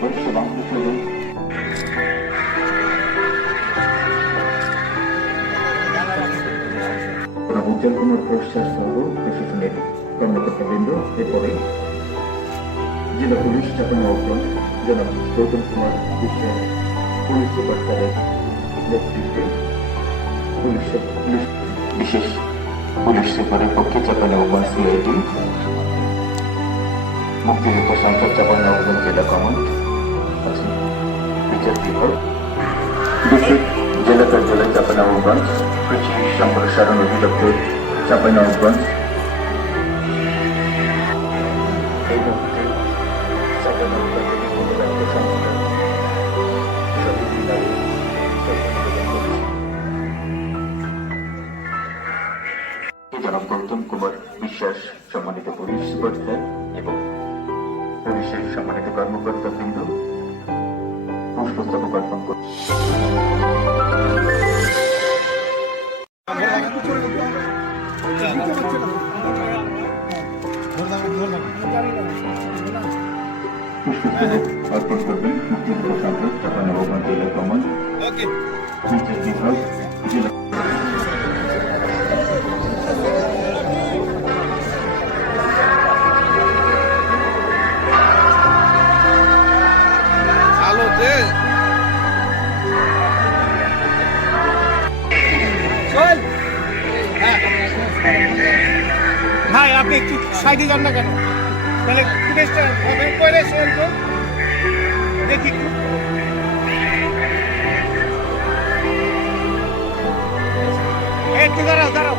বরিষ্ঠ বাংলাদেশ উজ্জ্বল কুমার প্রশ্বাস সহ প্রশাসনের কর্মকর্তাবৃন্দ, এরপরে জেলা পুলিশ চাঁপাইনবাবগঞ্জ জনাব গৌতম কুমার বিশ্বাস পুলিশ সুপার স্যারের নেতৃত্বে বিশেষ পুলিশ সুপারের পক্ষে চাঁপাইনবাবগঞ্জ সিআইডি, মুক্তিযোদ্ধা সংসদ চাঁপাইনবাবগঞ্জ জেলা কমান্ড আছে, বিচার বিভাগ, ডিস্ট্রিক্ট জেলা কার্যালয় চাঁপাইনবাবগঞ্জ, কৃষি সম্প্রসারণ অধিদপ্তর চাঁপাইনবাবগঞ্জ, এই মুহূর্তে জনাব গৌতম কুমার বিশ্বাস সম্মানিত পুলিশ সুপার স্যার এবং পুলিশের সম্মানিত কর্মকর্তা বৃন্দ পুষ্পস্তবক অর্পণ করছে। পুষ্পস্তবক অর্পণ করবেন মুক্তিযোদ্ধা সংসদ চাঁপাইনবাবগঞ্জ জেলা কমান্ড, বিচার বিভাগ, জেলা ভাই আপনি একটু সাইডে যান না কেন? তাহলে ফুটেজটা করে শোন তো দেখি। একটু দাঁড়াও দাঁড়াও।